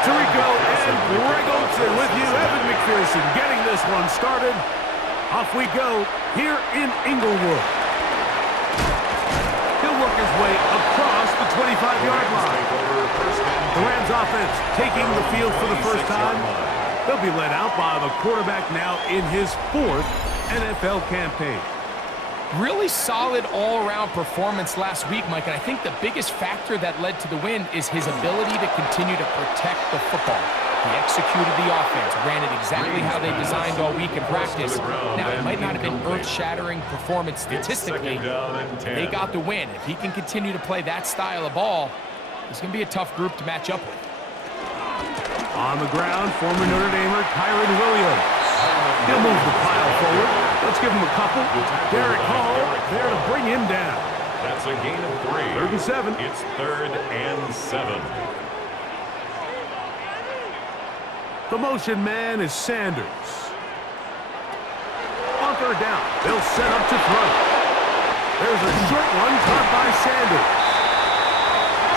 Tirico and Greg Olsen with you. Evan McPherson getting this one started. Off we go here in Inglewood. He'll work his way across the 25-yard line. The Rams offense taking the field for the first time. They'll be led out by the quarterback now in his 4th NFL campaign. Really solid all-around performance last week, Mike, and I think the biggest factor that led to the win is his ability to continue to protect the football. He executed the offense, ran it exactly how they designed all week in practice. Now, it might not have been earth-shattering performance statistically. They got the win. If he can continue to play that style of ball, it's going to be a tough group to match up with. On the ground, former Notre Damer Kyron Williams. He'll move the pile forward. Let's give him a couple. Derek Hall there to bring him down. That's a gain of 3. 3rd and 7. It's 3rd and 7. The motion man is Sanders. On 3rd down, they'll set up to throw. There's a short one caught by Sanders.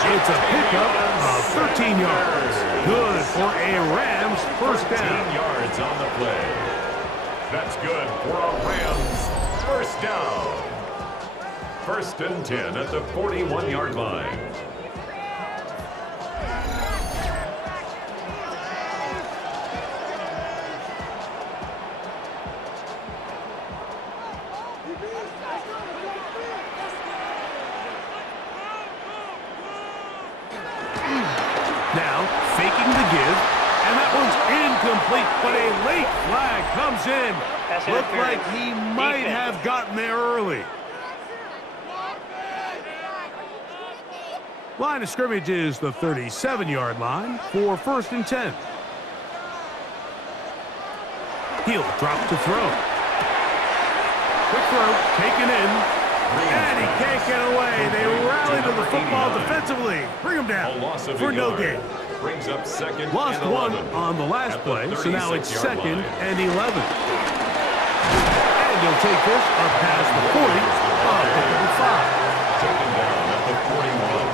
It's a pickup of 13 yards. Good for a Rams first down. 13 yards on the play. That's good for a Rams first down. 1st and 10 at the 41-yard line. Now, faking the give, and that one's incomplete, but a late flag comes in. Looked like he might have gotten there early. Line of scrimmage is the 37-yard line for 1st and 10. He'll drop to throw. Quick throw, taken in. And he can't get away. They rally to the football defensively. Bring him down for no gain. Brings up 2nd Lost and 1 11 on the last play, so now it's 2nd line. and 11. And he'll take this up past the 40, pick up a 5. Taken down at the 41.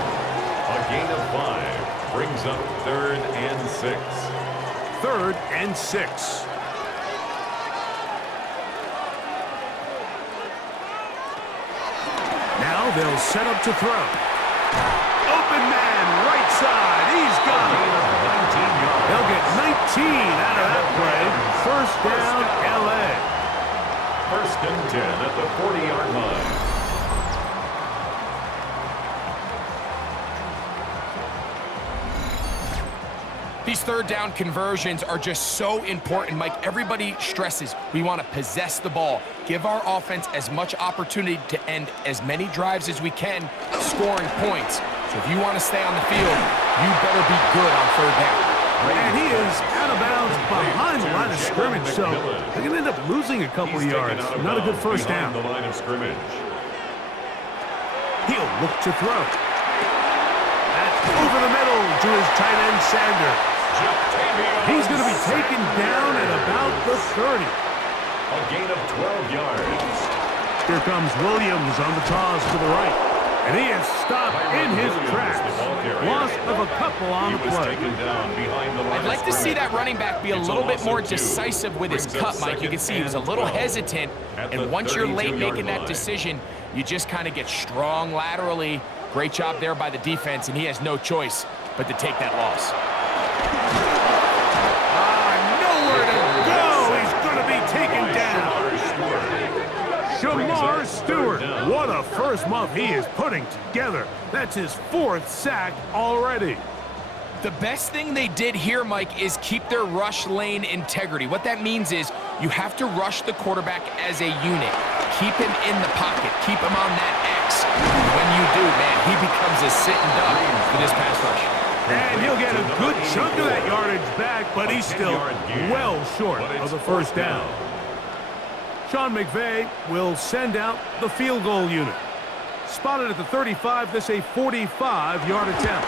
A gain of 5 brings up 3rd and 6. 3rd and 6. Now they'll set up to throw. Open man, right side. He's got it. They'll get 19 out of that play. First down, L.A. 1st and 10 at the 40-yard line. These 3rd down conversions are just so important, Mike. Everybody stresses we want to possess the ball, give our offense as much opportunity to end as many drives as we can, scoring points. So if you want to stay on the field, you better be good on 3rd down. And he is out of bounds behind the line of scrimmage, so they're going to end up losing a couple of yards. Not a good first down. The line of scrimmage. He'll look to throw. That's over the middle to his tight end, Sanders. He's going to be taken down at about the 30. A gain of 12 yards. Here comes Williams on the toss to the right. And he is stopped in his tracks. Loss of a couple on the play. I'd like to see that running back be a little bit more decisive with his cut, Mike. You can see he was a little hesitant. And once you're late making that decision, you just kind of get strong laterally. Great job there by the defense, and he has no choice but to take that loss. Nowhere to go. He's going to be taken down. Shamar Stewart. What a first month he is putting together. That's his 4th sack already. The best thing they did here, Mike, is keep their rush lane integrity. What that means is you have to rush the quarterback as a unit. Keep him in the pocket. Keep him on that X. When you do, man, he becomes a sitting duck for this pass rush. And he'll get a good chunk of that yardage back, but he's still well short of the first down. Sean McVay will send out the field goal unit. Spotted at the 35, this a 45-yard attempt.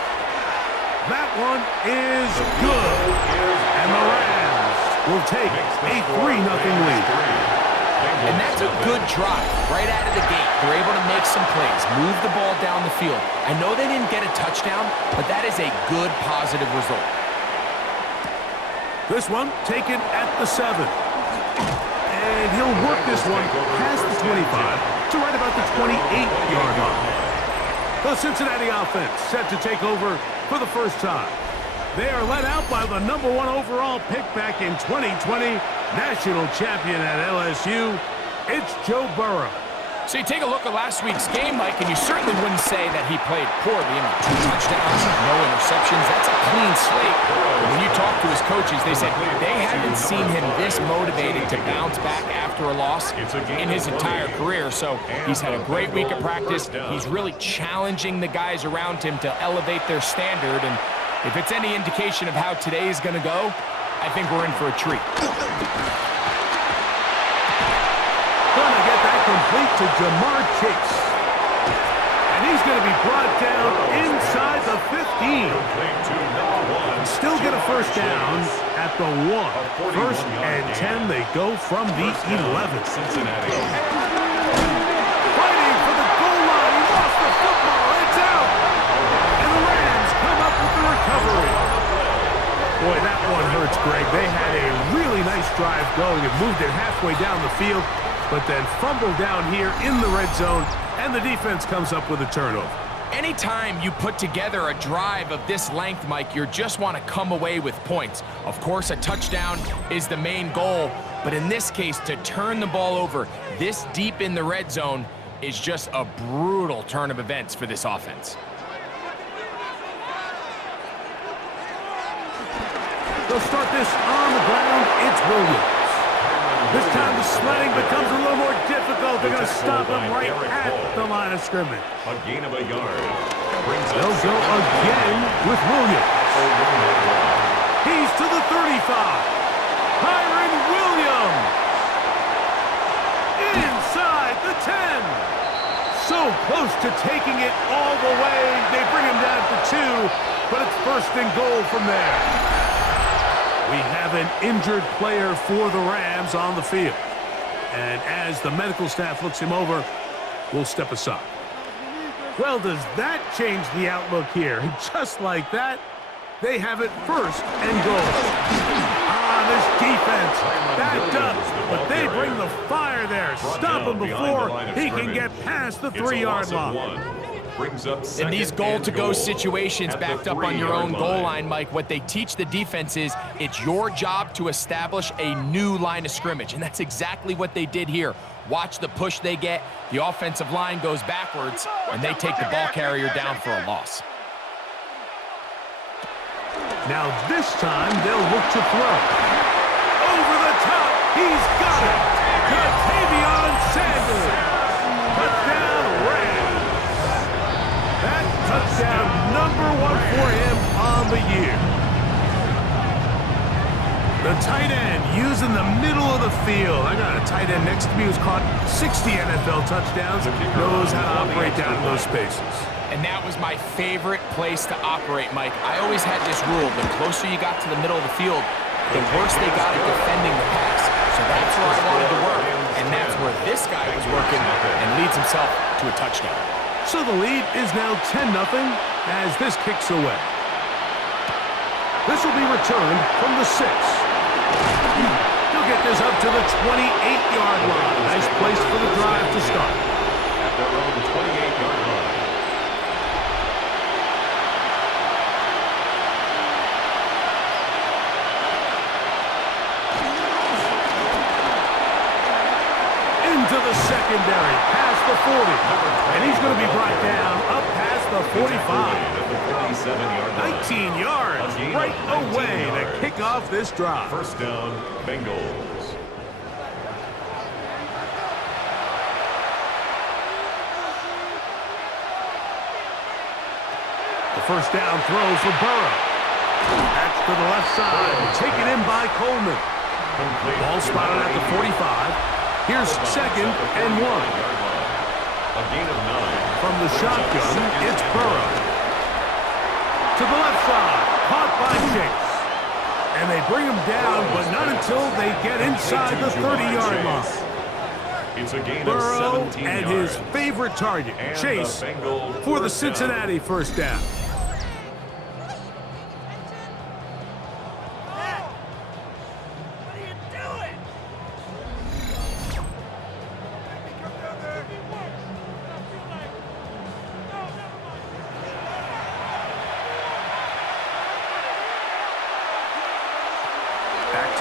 That one is good. And the Rams will take a 3-0 lead. And that's a good drive right out of the gate. They're able to make some plays, move the ball down the field. I know they didn't get a touchdown, but that is a good, positive result. This one taken at the 7. And he'll work this one past the 25 to right about the 28-yard line. The Cincinnati offense set to take over for the first time. They are led out by the #1 overall pick back in 2020, national champion at LSU. It's Joe Burrow. So you take a look at last week's game, Mike, and you certainly wouldn't say that he played poorly. I mean, 2 touchdowns, no interceptions. That's a clean slate. When you talk to his coaches, they said they haven't seen him this motivated to bounce back after a loss in his entire career. So he's had a great week of practice. He's really challenging the guys around him to elevate their standard. And if it's any indication of how today is going to go, I think we're in for a treat. Gonna get that complete to Jamar Chase. And he's going to be brought down inside the 15. Still get a first down at the 1. First and 10, they go from the 11. Cincinnati. Fighting for the goal line. He lost the football. It's out. And the Rams come up with the recovery. Boy, that one hurts, Greg. They had a really nice drive going and moved it halfway down the field, but then fumbled down here in the red zone, and the defense comes up with a turnover. Anytime you put together a drive of this length, Mike, you just want to come away with points. Of course, a touchdown is the main goal, but in this case, to turn the ball over this deep in the red zone is just a brutal turn of events for this offense. They'll start this on the ground. It's Williams. This time the sledding becomes a little more difficult. They're going to stop him right at the line of scrimmage. A gain of a yard. They'll go again with Williams. He's to the 35. Kyron Williams. Inside the 10. So close to taking it all the way. They bring him down to 2, but it's first and goal from there. We have an injured player for the Rams on the field. And as the medical staff looks him over, we'll step aside. Well, does that change the outlook here? Just like that, they have it first and goal. This defense backed up, but they bring the fire there. Stop him before he can get past the 3-yard line. In these goal-to-go situations backed up on your own goal line, Mike, what they teach the defense is it's your job to establish a new line of scrimmage, and that's exactly what they did here. Watch the push they get. The offensive line goes backwards, and they take the ball carrier down for a loss. Now this time they'll look to throw. Over the top, he's got it. Tevin Sanders. Touchdown Rams. That touchdown #1 for him on the year. The tight end using the middle of the field. I got a tight end next to me who's caught 60 NFL touchdowns. Knows how to operate down in those spaces. And that was my favorite place to operate, Mike. I always had this rule. The closer you got to the middle of the field, the worse they got at defending the pass. So that's where I wanted to work. And that's where this guy was working and leads himself to a touchdown. So the lead is now 10-0 as this kicks away. This will be returned from the 6. He'll get this up to the 28-yard line. Nice place for the drive to start. At their own 28-yard line. Into the secondary, past the 40. And he's going to be brought down up past the 45. 19 yards right away to kick off this drive. First down, Bengals. The first down throw for Burrow. That's to the left side, taken in by Coleman. Ball spotted at the 45. Here's second and 1. A gain of 9. From the shotgun, it's Burrow. To the left side, caught by Chase. And they bring him down, but not until they get inside the 30-yard line. It's a gain Burrow of 17 and yards. his favorite target, Chase, for the Cincinnati first down.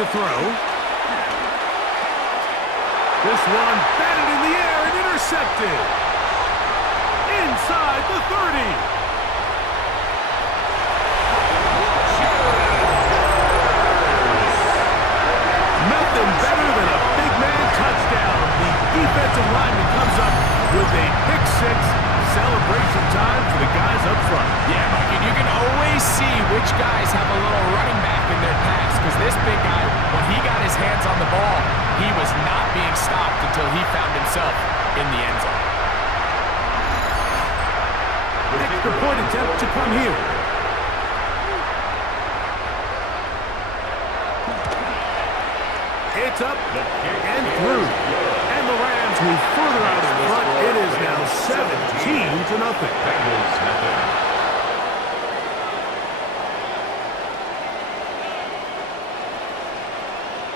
to throw. This one batted in the air and intercepted. Inside the 30. Nothing better than a big man touchdown. The defensive lineman comes up with a pick six. Celebration time for the guys up front. Yeah, Mike, and you can always see which guys have a little running back in their pass, because this big guy, when he got his hands on the ball, he was not being stopped until he found himself in the end zone. Extra point attempt to come here. It's up and through. And the Rams move further out in front. It is now 17-0. Bengals nothing.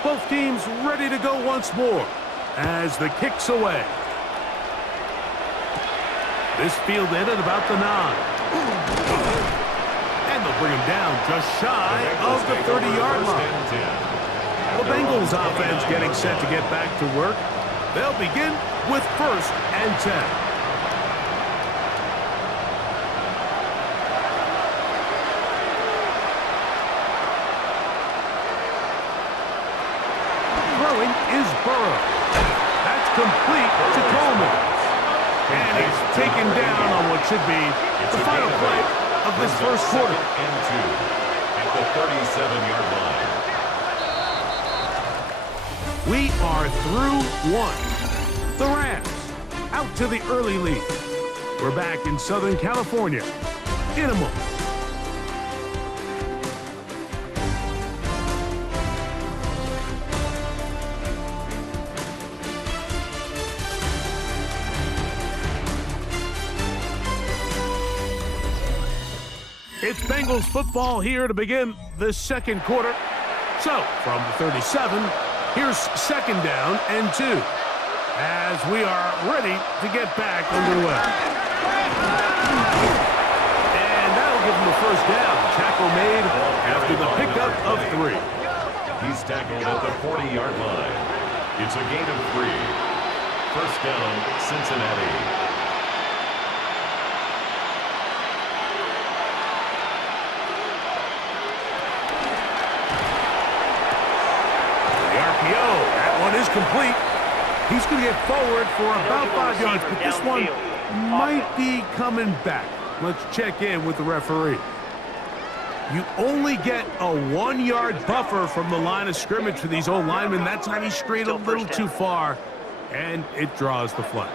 Both teams ready to go once more as the kick's away. This field in at about the 9. And they'll bring him down just shy of the 30-yard line. The Bengals offense getting set to get back to work. They'll begin with 1st and 10. Throwing is Burrow. That's complete to Coleman. And he's taken down on what should be the final play of this first quarter. And 2 at the 37-yard line. We are through 1. The Rams out to the early lead. We're back in Southern California in a moment. It's Bengals football here to begin the second quarter. So, from the 37, here's 2nd down and 2 as we are ready to get back underway. And that'll give them the 1st down. Tackle made after the pickup of 3. He's tackled at the 40-yard line. It's a gain of 3. 1st down, Cincinnati. That one is complete. He's going to get forward for about 5 yards, but this one might be coming back. Let's check in with the referee. You only get a 1-yard buffer from the line of scrimmage for these old linemen. That time he strayed a little too far, and it draws the flag.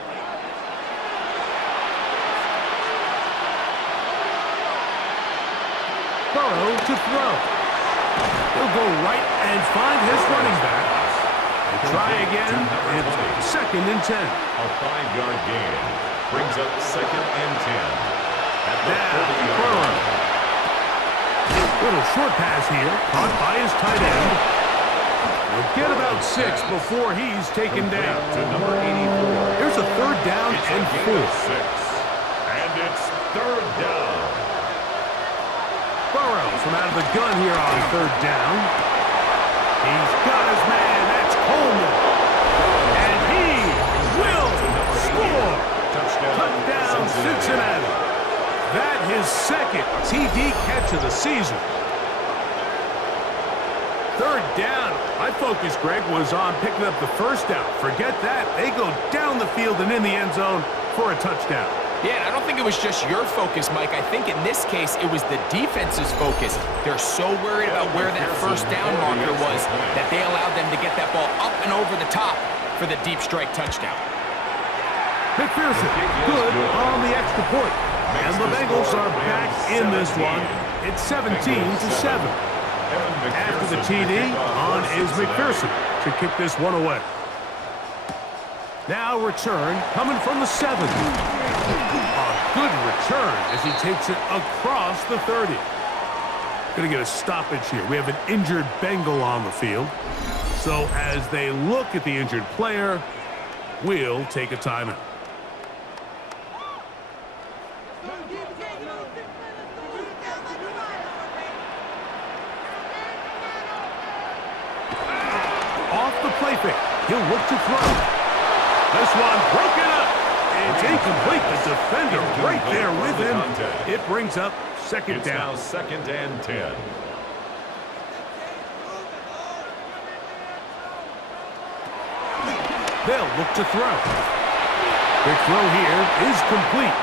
Burrow to throw. He'll go right and find his running back. And try again. It's 2nd and 10. A 5-yard gain brings up 2nd and 10. At the Now, 40-yard line. Little short pass here, caught by his tight end. We'll get about 6 before he's taken down. To number 84. Here's a 3rd down It's and a gain 4. of 6. And it's 3rd down. Burrow from out of the gun here on 3rd down. He's got his man. That's Coleman. And he will score. Touchdown, Cincinnati. That his 2nd TD catch of the season. 3rd down. My focus, Greg, was on picking up the 1st down. Forget that. They go down the field and in the end zone for a touchdown. Yeah, and I don't think it was just your focus, Mike. I think in this case, it was the defense's focus. They're so worried about where that 1st down marker was that they allowed them to get that ball up and over the top for the deep strike touchdown. McPherson, good on the extra point. And the Bengals are back in this one. It's 17-7. After the TD, on is McPherson to kick this one away. Now return coming from the 7. A good return as he takes it across the 30. Going to get a stoppage here. We have an injured Bengal on the field. So as they look at the injured player, we'll take a timeout. fake. He'll look to throw. This one broken up. It's incomplete. The defender right there with him. It brings up second down. It's now 2nd and 10. They'll look to throw. Big throw here is complete.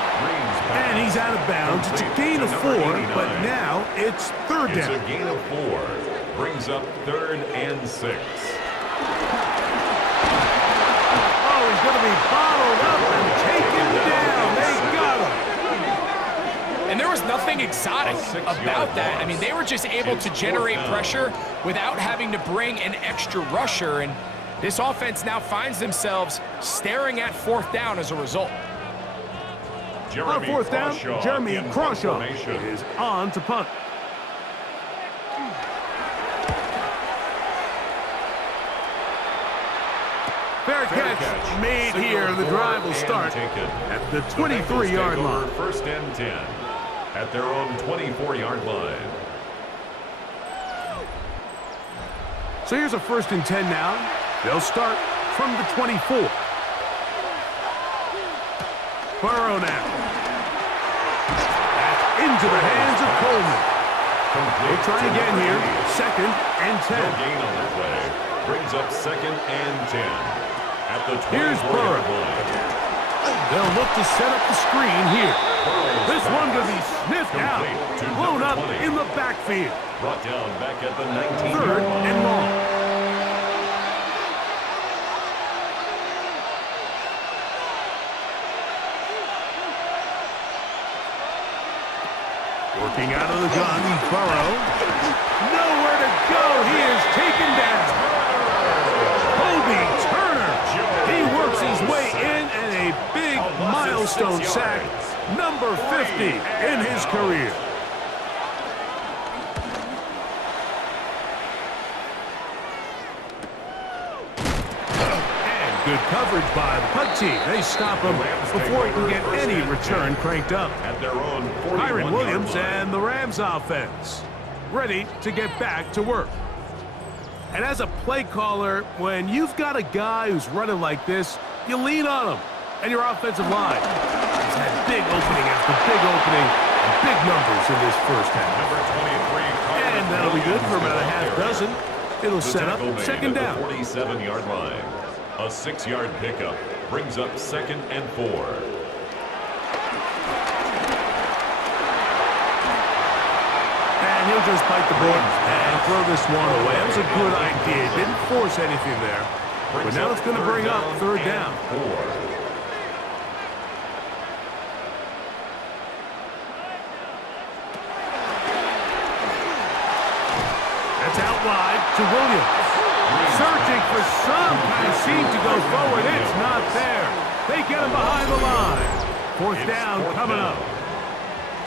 And he's out of bounds. It's a gain of 4, but now it's third down. It's a gain of 4. Brings up 3rd and 6. Oh, he's going to be bottled up and taken down. They got him. And there was nothing exotic about that. I mean, they were just able to generate pressure without having to bring an extra rusher. And this offense now finds themselves staring at 4th down as a result. On 4th down, Jeremy Crawshaw is on to punt. Fair catch made here. The drive will start at the 23-yard line. 1st and 10 at their own 24-yard line. So here's a 1st and 10 now. They'll start from the 24. Burrow now. That's into the hands of Coleman. They'll try again here. 2nd and 10. No gain on the play. Brings up 2nd and 10 at the 24-yard line. They'll look to set up the screen here. This one going to be sniffed out. Blown up in the backfield. Brought down back at the 19-yard line. 3rd and long. Working out of the gun, Burrow. Nowhere to go. He is taken down. Kobe Turner. He works his way in, and a big milestone sack, number 50 in his career. And good coverage by the punt team. They stop him before he can get any return cranked up. At their own Kyron 41-yard Williams line. and the Rams offense ready to get back to work. And as a play caller, when you've got a guy who's running like this, you lean on him. And your offensive line has had big opening after big opening and big numbers in this first half. Number 23, And that'll be good for about a half dozen. It'll set up second down. 47-yard line. A 6-yard pickup brings up 2nd and 4. And he'll just bite the bullet and throw this one away. That was a good idea. Didn't force anything there. But now it's going to bring up 3rd down. 4. That's out wide to Williams. Searching for some kind of seam to go forward. It's not there. They get him behind the line. 4th down coming up.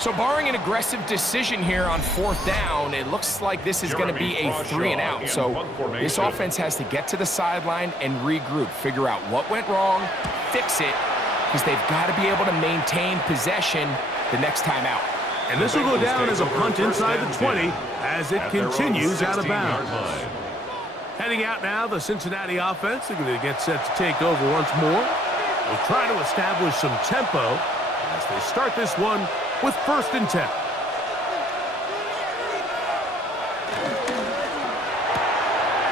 So barring an aggressive decision here on 4th down, it looks like this is going to be a 3 and out. So this offense has to get to the sideline and regroup, figure out what went wrong, fix it, because they've got to be able to maintain possession the next time out. And this will go down as a punt inside the 20 as it continues out of bounds. Heading out now, the Cincinnati offense. They're going to get set to take over once more. They'll try to establish some tempo as they start this one with 1st and 10.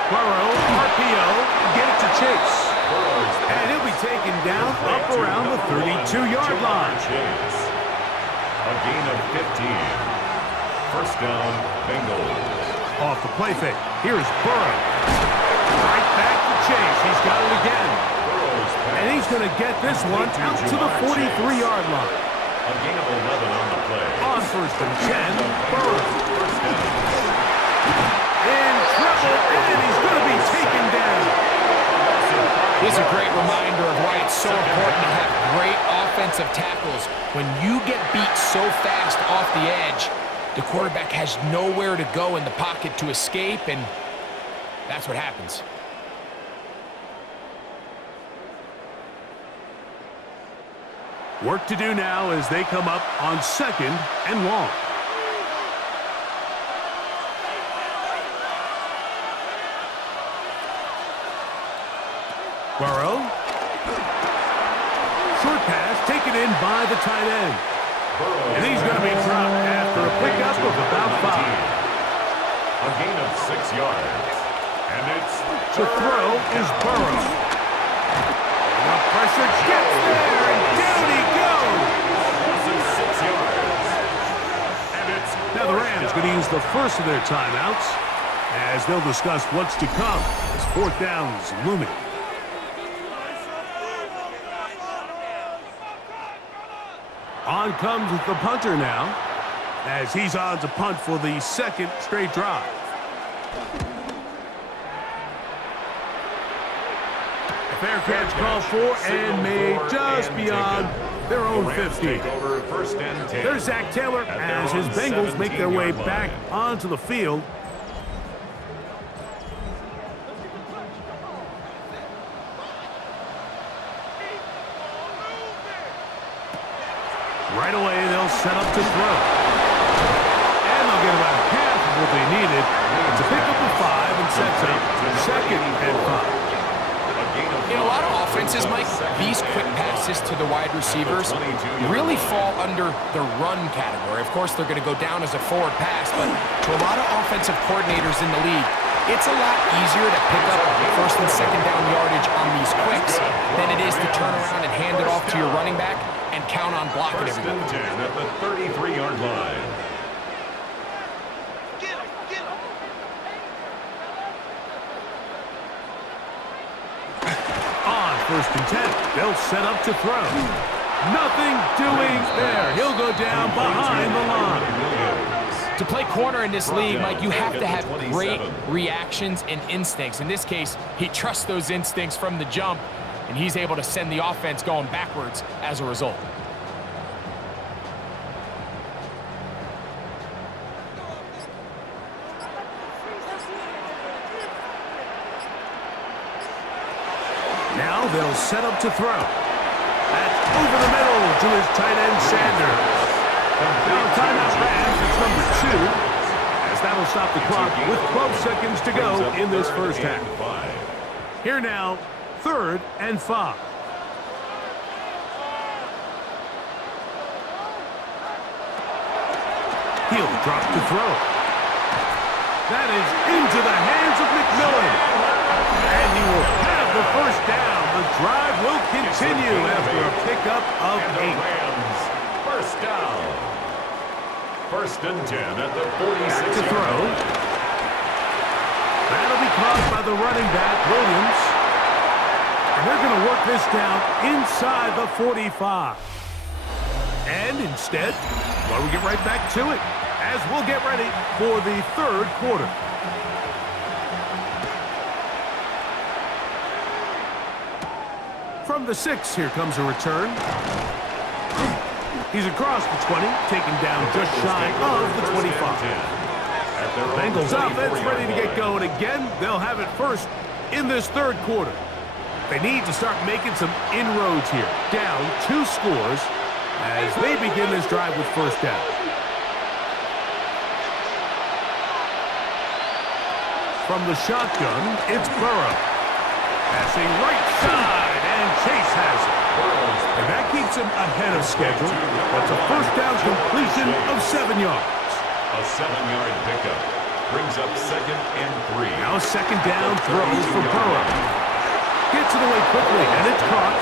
Burrow, RPO, get it to Chase. And he'll be taken down up around the 32-yard line. A gain of 15. 1st down, Bengals. Off the play fake. Here's Burrow. Right back to Chase. He's got it again. And he's going to get this one out to the 43-yard line. A gain of 11 on the play. On 1st and 10, Burrow. In trouble, and he's going to be taken down. This is a great reminder of why it's so important to have great offensive tackles. When you get beat so fast off the edge, the quarterback has nowhere to go in the pocket to escape, and that's what happens. Work to do now as they come up on 2nd and long. Burrow. Short pass taken in by the tight end. And he's going to be dropped after a pickup of about 5. A gain of 6 yards. And it's the throw is Burrow. The pressure gets there, and down he goes. Loss of 6 yards. And it's now the Rams going to use the first of their timeouts as they'll discuss what's to come as 4th down's looming. On comes the punter now, as he's on to punt for the 2nd straight drive. A fair catch called for and made just beyond their own 50. There's Zach Taylor as his Bengals make their way back onto the field. Right away, they'll set up to throw. And they'll get about half of what they needed to pick up the 5 and sets up 2nd and 5. In a lot of offenses, Mike, these quick passes to the wide receivers really fall under the run category. Of course, they're going to go down as a forward pass, but to a lot of offensive coordinators in the league, it's a lot easier to pick up 1st and 2nd down yardage on these quicks than it is to turn around and hand it off to your running back and count on blocking everybody. 1st and 10 at the 33-yard line. On 1st and 10, they'll set up to throw. Nothing doing there. He'll go down behind the line. To play corner in this league, Mike, you have to have great reactions and instincts. In this case, he trusts those instincts from the jump, and he's able to send the offense going backwards as a result. Now they'll set up to throw. That's over the middle to his tight end, Sanders. Now a timeout Rams, it's number 2, as that'll stop the clock with 12 seconds to go in this first half. Here now, 3rd and 5. He'll drop to throw. That is into the hands of McMillan. And he will have the first down. The drive will continue after a pickup of 8. Rams, 1st down. 1st and 10 at the 46. To throw. That'll be caught by the running back, Williams. And they're going to work this down inside the 45. And instead, well, we get right back to it as we'll get ready for the 3rd quarter. From the 6, here comes a return. He's across the 20, taken down just shy of the 25. The Bengals offense ready to get going again. They'll have it first in this 3rd quarter. They need to start making some inroads here. Down 2 scores as they begin this drive with 1st down. From the shotgun, it's Burrow. Passing right side, and Chase has it. And that keeps him ahead of schedule. That's a 1st down completion of 7 yards. A 7-yard pickup brings up 2nd and 3. Now a 2nd down throws for Burrow. Gets it away quickly, and it's caught.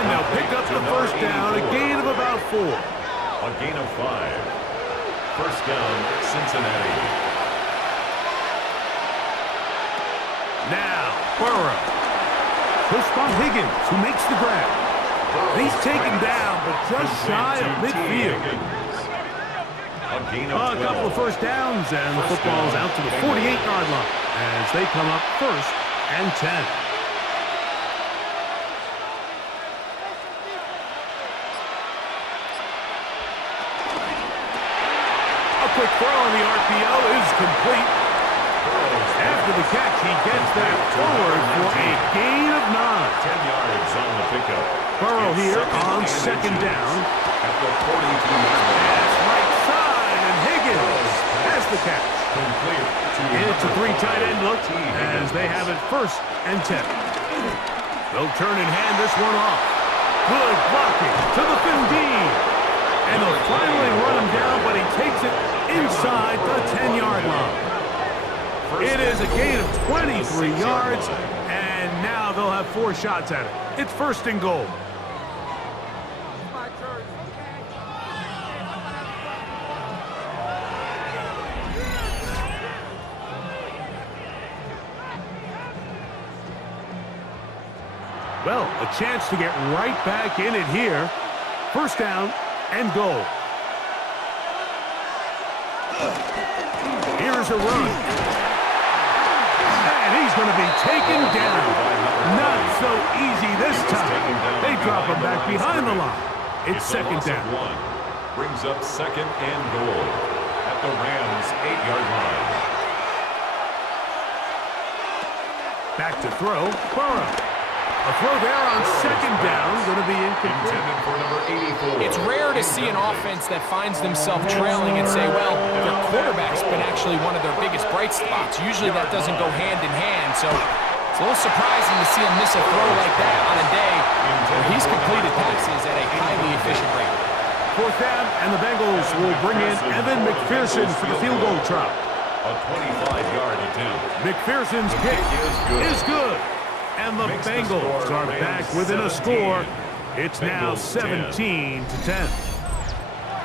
And they'll pick up the 1st down, a gain of about 4. A gain of 5. 1st down, Cincinnati. Now, Burrow. Pushed by Higgins, who makes the grab. He's taken down, but just shy of midfield. A couple of 1st downs, and the football's out to the 48-yard line as they come up 1st and 10. A quick throw on the RPO is complete. After the catch, he gets that forward for a gain of 9. 10 yards on the pickup. Burrow here on 2nd down. At the 42-yard line. Pass right side, and Higgins has the catch. Complete. It's It's a 3 tight end look as they have it 1st and 10. They'll turn and hand this one off. Good blocking to the 15. And they'll finally run him down, but he takes it inside the 10-yard line. It is a gain of 23 yards, and now they'll have 4 shots at it. It's 1st and goal. Well, a chance to get right back in it here. 1st down and goal. Here's a run. And he's going to be taken down. Not so easy this time. They drop him back behind the line. It's 2nd down. Brings up 2nd and goal at the Rams' 8-yard line. Back to throw. Burrow. A throw there on 2nd down, going to be incomplete. For number 84. It's rare to see an offense that finds themselves trailing and say, well, their quarterback's been actually one of their biggest bright spots. Usually that doesn't go hand in hand, so it's a little surprising to see him miss a throw like that on a day where he's completed passes at a highly efficient rate. 4th down, and the Bengals will bring in Evan McPherson for the field goal try. A 25-yard attempt. McPherson's kick is good. And the Bengals are back within a score. It's now 17-10.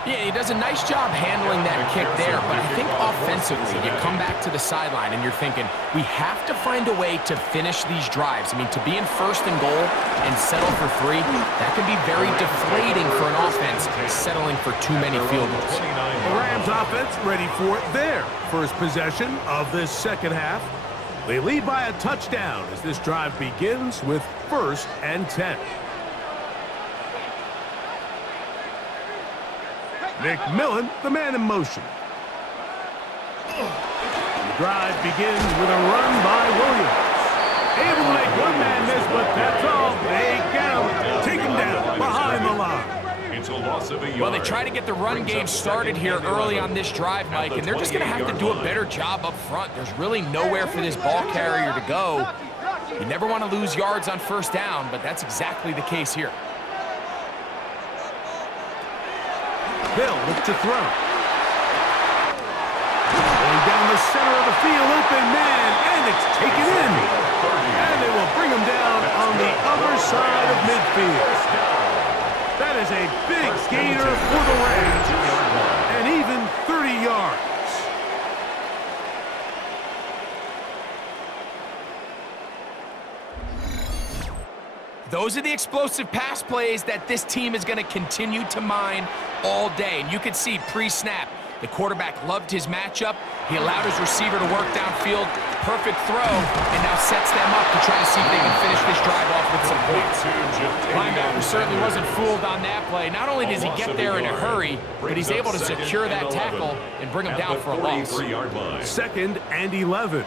Yeah, he does a nice job handling that kick there, but I think offensively, you come back to the sideline and you're thinking, we have to find a way to finish these drives. I mean, to be in 1st and goal and settle for 3, that can be very deflating for an offense settling for too many field goals. The Rams offense ready for their first possession of this 2nd half. They lead by a touchdown as this drive begins with 1st and 10. McMillan, the man in motion. The drive begins with a run by Williams. Able to make one man miss, but that's all. They get him. Take him down behind the line. It's a loss of a yard. Well, they try to get the run game started here early on this drive, Mike, and they're just going to have to do a better job up front. There's really nowhere for this ball carrier to go. You never want to lose yards on 1st down, but that's exactly the case here. They'll look to throw. Going down the center of the field, open man, and it's taken in. And they will bring him down on the other side of midfield. That is a big gainer for the Rams. And even 30 yards. Those are the explosive pass plays that this team is going to continue to mine all day. And you can see pre-snap, the quarterback loved his matchup. He allowed his receiver to work downfield. Perfect throw, and now sets them up to try to see if they can finish this drive off with some points. Linebacker certainly wasn't fooled on that play. Not only does he get there in a hurry, but he's able to secure that tackle and bring him down for a loss. 2nd and 11.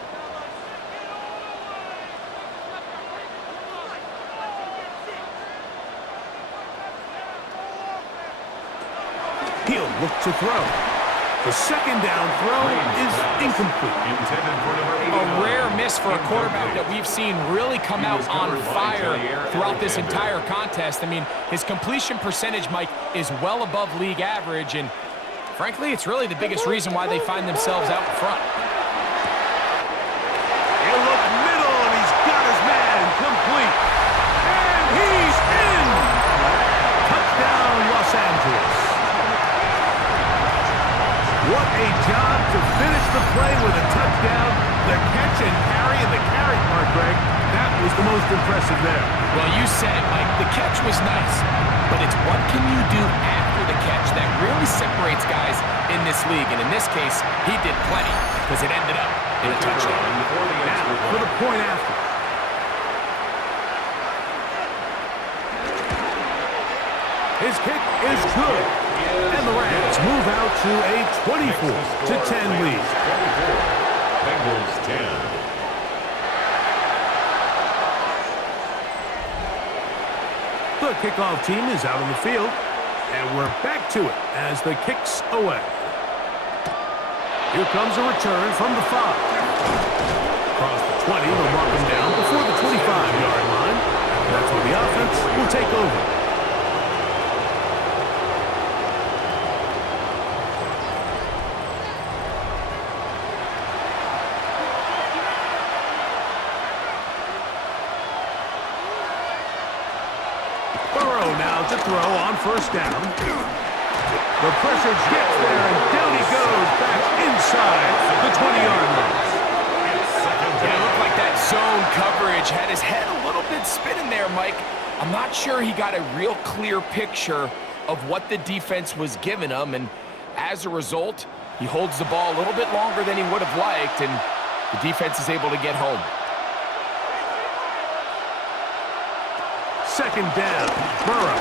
He'll look to throw. The 2nd down throw is incomplete. A rare miss for a quarterback that we've seen really come out on fire throughout this entire contest. I mean, his completion percentage, Mike, is well above league average, and frankly, it's really the biggest reason why they find themselves out in front. He'll look middle, and he's got his man complete. And he's in! Touchdown, Los Angeles. What a job to finish the play with a touchdown. The catch and carry, and the carry part, Greg, that was the most impressive there. Well, you said it, Mike. The catch was nice, but it's what can you do after the catch that really separates guys in this league. And in this case, he did plenty because it ended up in a touchdown. Now, for the point after. His kick is good. And the Rams move out to a 24-10 lead. Bengals 10. The kickoff team is out on the field, and we're back to it as the kick's away. Here comes a return from the 5. Across the 20, they'll mark him down before the 25-yard line. That's where the offense will take over. Burrow now to throw on first down. The pressure gets there, and down he goes back inside the 20-yard line. Yeah, it looked like that zone coverage had his head a little bit spinning there, Mike. I'm not sure he got a real clear picture of what the defense was giving him, and as a result, he holds the ball a little bit longer than he would have liked, and the defense is able to get home. Second down, Burrow.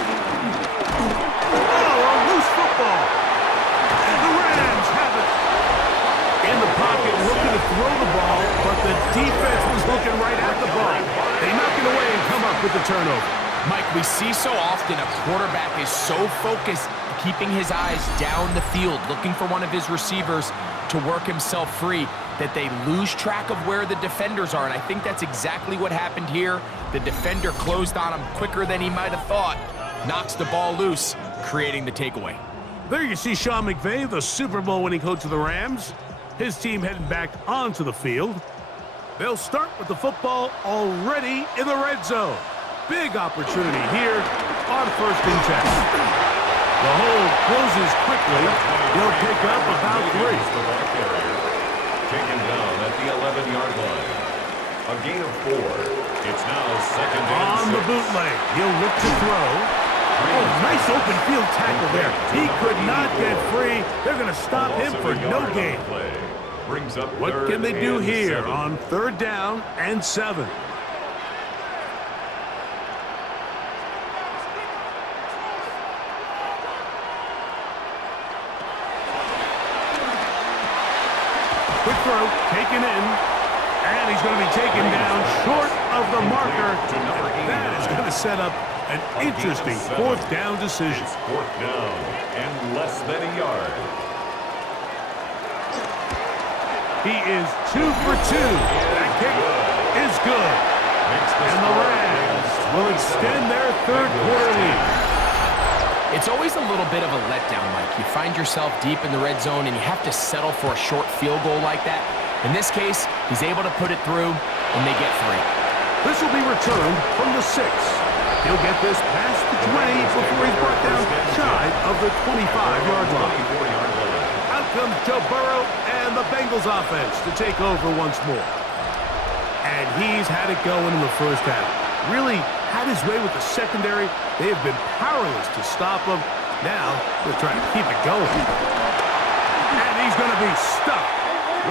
Oh, a loose football. And the Rams have it. In the pocket, looking to throw the ball, but the defense was looking right at the ball. They knock it away and come up with the turnover. Mike, we see so often a quarterback is so focused, keeping his eyes down the field, looking for one of his receivers to work himself free, that they lose track of where the defenders are, and I think that's exactly what happened here. The defender closed on him quicker than he might have thought, knocks the ball loose, creating the takeaway. There you see Sean McVay, the Super Bowl winning coach of the Rams. His team heading back onto the field. They'll start with the football already in the red zone. Big opportunity here on 1st and 10. The hold closes quickly. He'll pick up about 3. Taken down at the 11-yard line. A gain of 4. It's now 2nd and 6. On the bootleg, he'll look to throw. Oh, nice open field tackle there. He could not get free. They're going to stop him for no gain. Brings up What can they do here 7. on 3rd down and 7? Quick throw, taken in, and he's going to be taken down short of the marker. That is going to set up an interesting 4th down decision. 4th down and less than a yard. He is 2 for 2. That kick is good. And the Rams will extend their 3rd quarter lead. It's always a little bit of a letdown, Mike. You find yourself deep in the red zone and you have to settle for a short field goal like that. In this case, he's able to put it through and they get 3. This will be returned from the 6. He'll get this past the 20 before he's brought down shy of the 25-yard line. Out comes Joe Burrow and the Bengals offense to take over once more. And he's had it going in the first half. Really had his way with the secondary. They have been powerless to stop him. Now they're trying to keep it going. And he's going to be stuck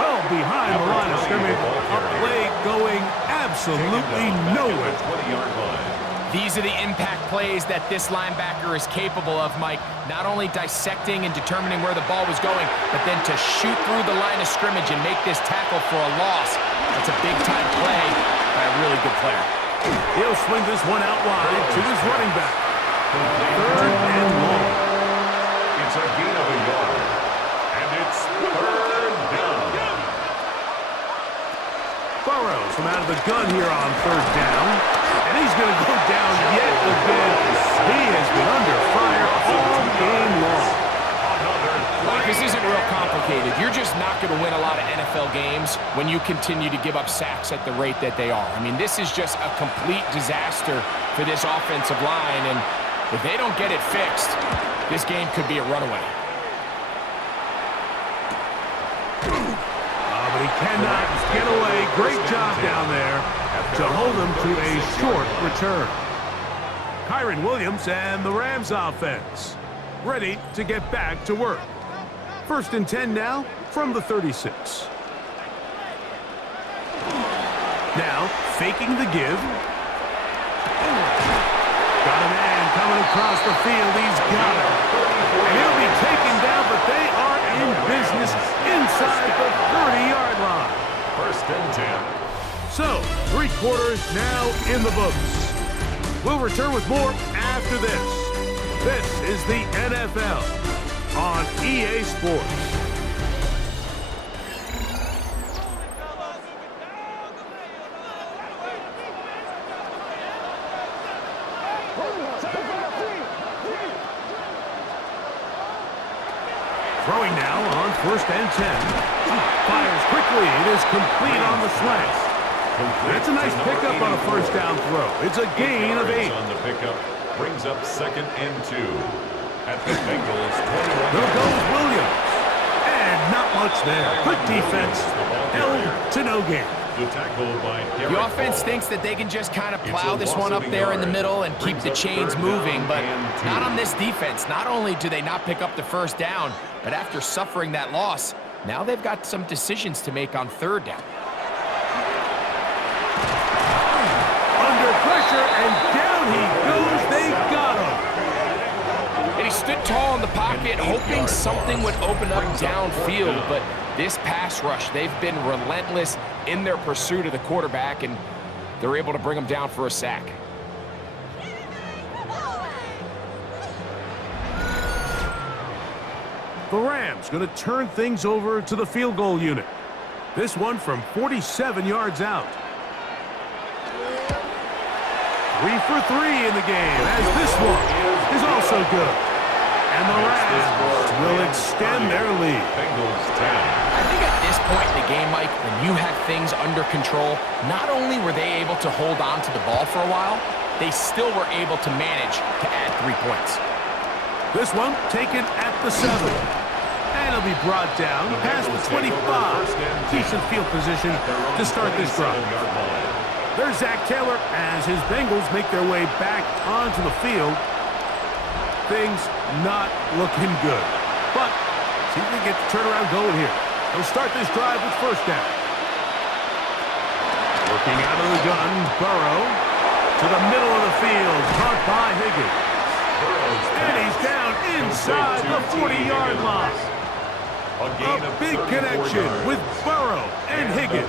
well behind the line of scrimmage. A play going absolutely nowhere. These are the impact plays that this linebacker is capable of, Mike. Not only dissecting and determining where the ball was going, but then to shoot through the line of scrimmage and make this tackle for a loss. That's a big-time play by a really good player. He'll swing this one out wide to his running back. 3rd and long. It's a gain of a yard. And it's 3rd down. Burrow from out of the gun here on 3rd down. And he's going to go down yet again. He has been under fire all game long. Like, this isn't real complicated. You're just not going to win a lot of NFL games when you continue to give up sacks at the rate that they are. I mean, this is just a complete disaster for this offensive line, and if they don't get it fixed, this game could be a runaway. But he cannot get away. Great job down there to hold him to a short return. Kyren Williams and the Rams offense ready to get back to work. 1st and 10 now from the 36. Now faking the give. Got a man coming across the field. He's got it. And he'll be taken down, but they are in business inside the 30-yard line. 1st and 10. So, 3 quarters now in the books. We'll return with more after this. This is the NFL on EA Sports. Throwing now on 1st and 10. Fires quickly. It is complete on the slant. That's a nice pickup on a 1st down throw. It's a gain of 8. On the pickup brings up 2nd and 2. At the Bengals 21. There goes Williams. And not much there. Good defense. Held to no gain. The offense thinks that they can just kind of plow this one up there in the middle and keep the chains moving, but not on this defense. Not only do they not pick up the 1st down, but after suffering that loss, now they've got some decisions to make on 3rd down. Under pressure, and down he goes. They got him. And he stood tall in the pocket, hoping something would open up downfield, but this pass rush, they've been relentless in their pursuit of the quarterback, and they're able to bring him down for a sack. The Rams going to turn things over to the field goal unit. This one from 47 yards out. 3 for 3 in the game, as this one is also good. And the Rams will extend their lead. Bengals 10. I think at this point in the game, Mike, when you have things under control, not only were they able to hold on to the ball for a while, they still were able to manage to add 3 points. This one taken at the 7. And it'll be brought down past the 25. Decent field position to start this drive. There's Zach Taylor as his Bengals make their way back onto the field. Things not looking good. But see if we get the turnaround going here. They'll start this drive with 1st down. Working out of the gun, Burrow to the middle of the field, caught by Higgins. And he's down inside the 40-yard line. A big connection with Burrow and Higgins.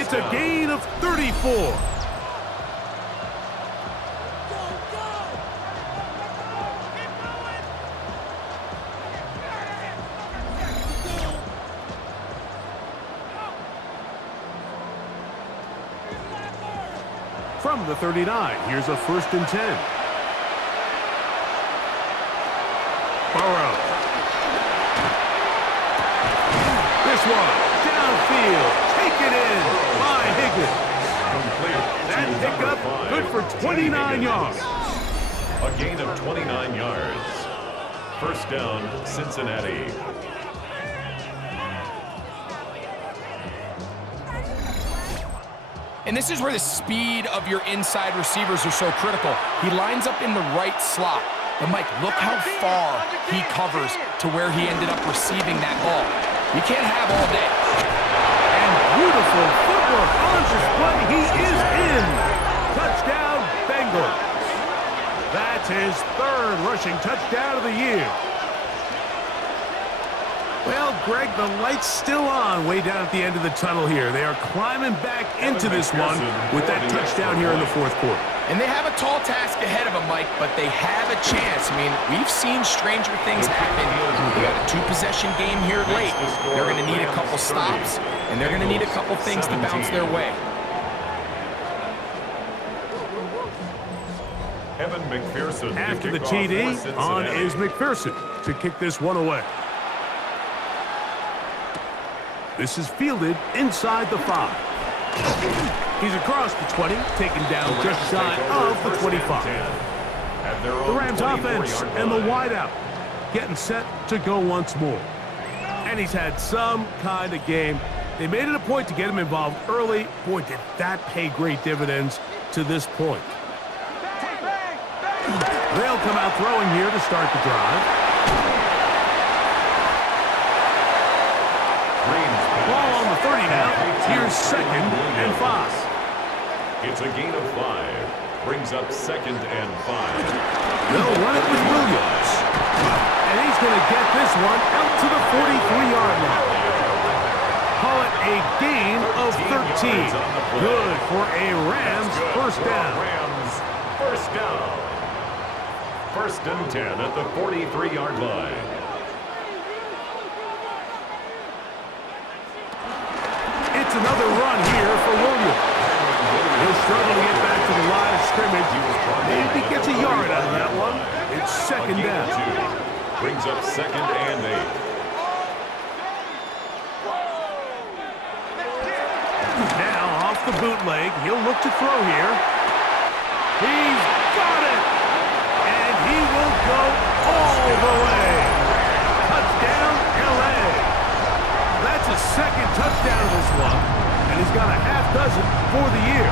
It's a gain of 34. From the 39, here's a 1st and 10. Burrow. This one, downfield, taken in by Higgins. That pickup, good for 29 yards. A gain of 29 yards. 1st down, Cincinnati. And this is where the speed of your inside receivers are so critical. He lines up in the right slot. But Mike, look how far he covers to where he ended up receiving that ball. You can't have all day. And beautiful footwork on display. He is in. Touchdown, Bengals. That's his 3rd rushing touchdown of the year. Well, Greg, the light's still on way down at the end of the tunnel here. They are climbing back into this one with that touchdown here in the 4th quarter. And they have a tall task ahead of them, Mike, but they have a chance. I mean, we've seen stranger things happen. They got a 2-possession game here late. They're going to need a couple stops, and they're going to need a couple things to bounce their way. After the TD, on is McPherson to kick this one away. This is fielded inside the 5. He's across the 20, taken down just shy of the 25. The Rams offense and the wideout getting set to go once more. And he's had some kind of game. They made it a point to get him involved early. Boy, did that pay great dividends to this point. They'll come out throwing here to start the drive. Ball on the 30 now. Here's 2nd and 5. It's a gain of 5. Brings up 2nd and 5. They'll run it with Williams. And he's going to get this one out to the 43-yard line. Call it a gain of 13. Good for a Rams 1st down. Rams 1st down. 1st and 10 at the 43-yard line. It's another run here for Williams. He'll struggle to get back to the line of scrimmage. Maybe gets a yard out of that one. It's 2nd down. Brings up 2nd and 8. bootleg. He'll look to throw here. He's got it! And he will go all the way. Touchdown, L.A. That's his second touchdown of this one, and he's got a half dozen for the year.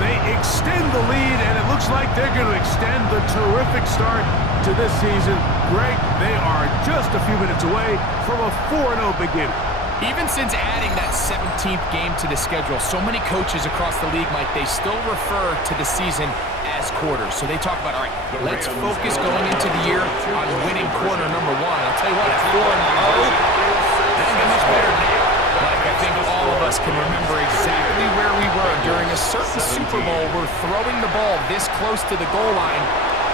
They extend the lead, and it looks like they're going to extend the terrific start to this season. Greg, they are just a few minutes away from a 4-0 beginning. Even since adding that 17th game to the schedule, so many coaches across the league, Mike, they still refer to the season as quarters. So they talk about, all right, let's focus going into the year on winning quarter number one. I'll tell you what, at 4-0, doesn't get much better than that. Like, I think all of us can remember exactly where we were during a certain Super Bowl where throwing the ball this close to the goal line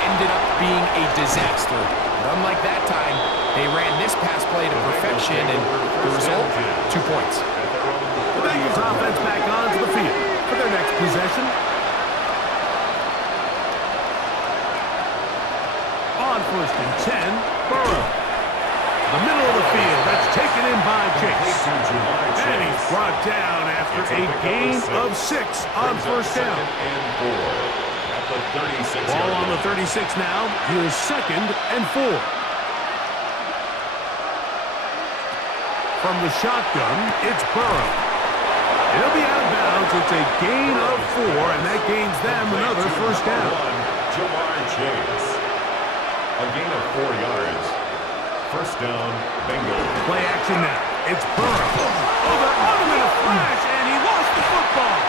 ended up being a disaster. But unlike that time, they ran this pass play to perfection, and the result, 2 points. The Bengals offense back onto the field for their next possession. On 1st and 10, Burrow. The middle of the field, that's taken in by Chase. And he's brought down after a gain of 6 on 1st down. Ball on the 36 now. Here's 2nd and 4. From the shotgun, it's Burrow. He'll be out of bounds. It's a gain of 4, and that gains them another 1st down. Chase. A gain of 4 yards. 1st down, Bengals. Play action now. It's Burrow. Oh, they're on him in a flash, and he lost the football.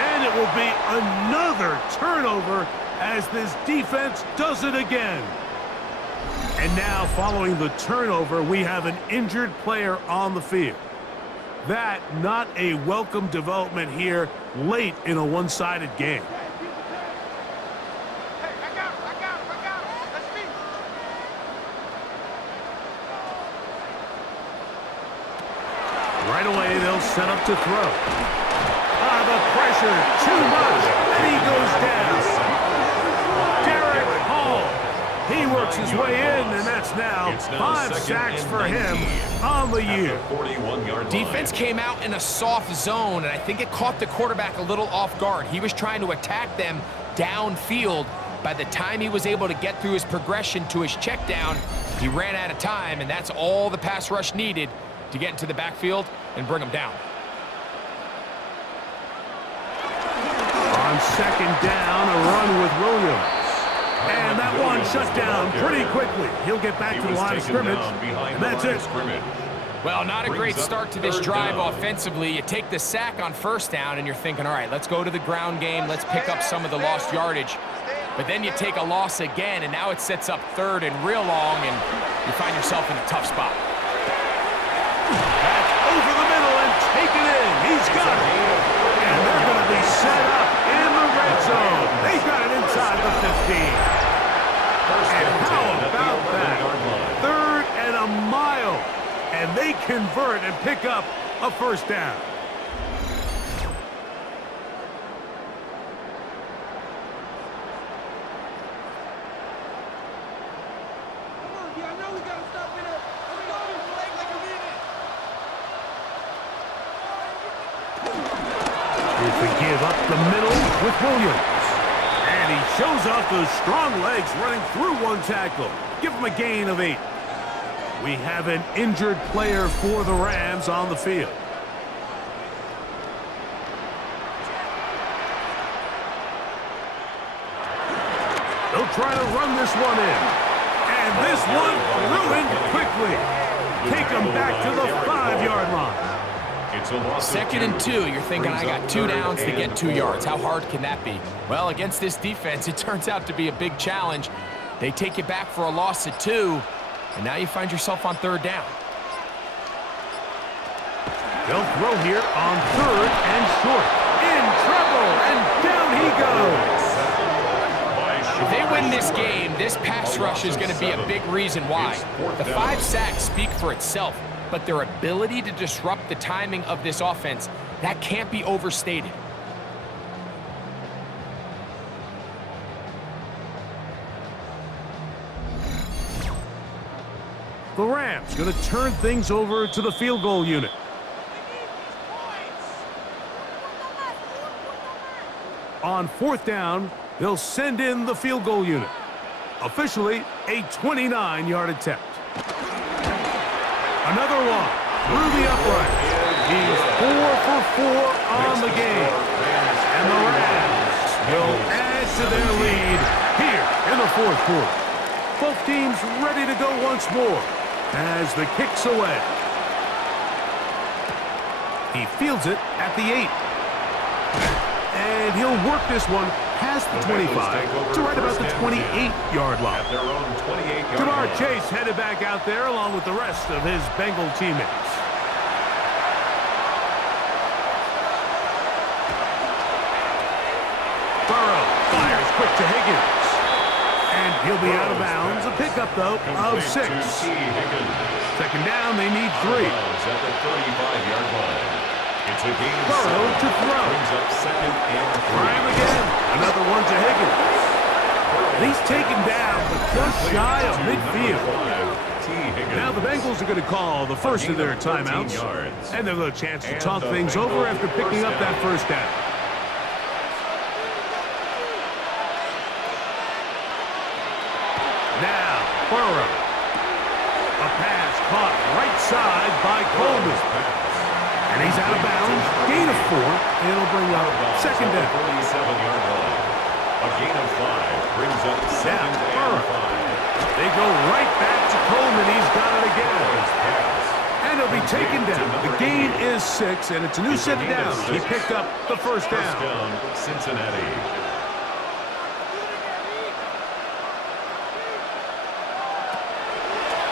And it will be another turnover as this defense does it again. And now, following the turnover, we have an injured player on the field. That, not a welcome development here late in a one-sided game. Right away, they'll set up to throw. The pressure, too much, and he goes down. He works his way in, and that's now 5 sacks for him on the year. Defense came out in a soft zone, and I think it caught the quarterback a little off guard. He was trying to attack them downfield. By the time he was able to get through his progression to his check down, he ran out of time, and that's all the pass rush needed to get into the backfield and bring him down. On 2nd down, a run with Williams. And that one shut down pretty quickly. He'll get back to the line of scrimmage, and that's it. Well, not a great start to this drive offensively. You take the sack on 1st down, and you're thinking, all right, let's go to the ground game. Let's pick up some of the lost yardage. But then you take a loss again, and now it sets up 3rd and real long, and you find yourself in a tough spot. That's over the middle and taken in. He's got it. And they're going to be set up in the red zone. They've got it inside the 15. And how about that? 3rd and a mile. And they convert and pick up a 1st down. Here's the give up the middle with Williams. And he shows off those strong legs running through one tackle. Give him a gain of 8. We have an injured player for the Rams on the field. They'll try to run this one in. And this one ruined quickly. Take them back to the 5-yard line. 2nd and 2, you're thinking, I got 2 downs to get 2 yards. How hard can that be? Well, against this defense, it turns out to be a big challenge. They take you back for a loss at 2, and now you find yourself on 3rd down. They'll throw here on 3rd and short. In trouble, and down he goes. If they win this game, this pass rush is going to be a big reason why. The 5 sacks speak for itself, but their ability to disrupt the timing of this offense, that can't be overstated. The Rams going to turn things over to the field goal unit. on 4th down, they'll send in the field goal unit. Officially, a 29-yard attempt. Another one through the upright. He's 4 for 4 on the game. And the Rams will add to their lead here in the 4th quarter. Both teams ready to go once more as the kick's away. He fields it at the 8. And he'll work this one past the 25 to right about the 28-yard line. Jamar Chase headed back out there along with the rest of his Bengal teammates. Burrow fires quick to Higgins. And he'll be out of bounds. A pickup, though, of 6. 2nd down, they need 3. At the 35-yard line. It's a gain of Burrow 7. to throw. Brings up 2nd and 3. Try him again. Another one to Higgins. He's taken down, but just shy of midfield. Now the Bengals are going to call the first of their timeouts. And they'll have a chance to talk things over after picking up that 1st down. Now, Burrow. A pass caught right side by Coleman. And he's out of bounds. Gain of 4. And it'll bring up 2nd down. 47-yard line. A gain of 5 brings up 2nd and 5. They go right back to Coleman. He's got it again. And he'll be taken down. The gain is 6, and it's a new set of downs. He picked up the 1st down. First down, Cincinnati.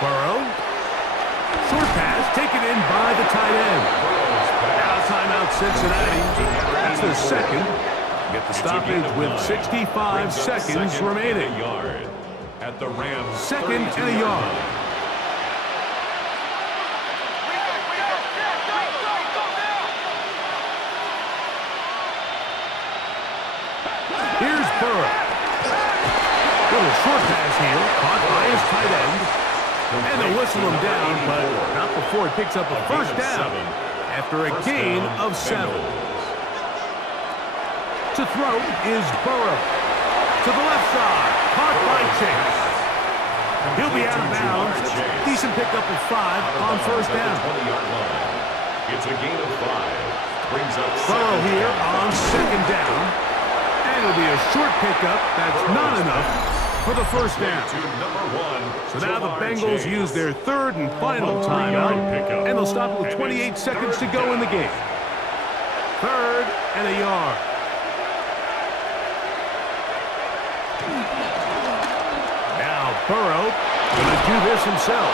Burrow. Short pass taken in by the tight end. Now timeout Cincinnati. That's their 2nd. Get the stoppage with 65 seconds remaining. At the Rams. 2nd and a yard. Here's Burrow. Little short pass here, caught by his tight end. And they'll whistle him down, but not before he picks up a 1st down after a gain of 7. To throw is Burrow. To the left side, caught by Chase. He'll be out of bounds. Decent pickup of 5 on 1st down. It's a gain of 5. Brings up Burrow here on 2nd down. And it'll be a short pickup. That's not enough for the 1st down. So now the Bengals use their 3rd and final timeout. And they'll stop with 28 seconds to go in the game. 3rd and a yard. Burrow going to do this himself.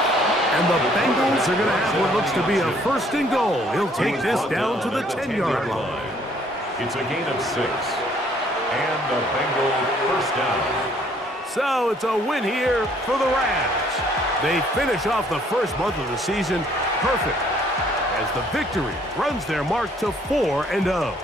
And the Bengals are going to have what looks to be a 1st and goal. He'll take this down to the 10-yard line. It's a gain of 6. And the Bengal 1st down. So it's a win here for the Rams. They finish off the first month of the season perfect as the victory runs their mark to 4-0.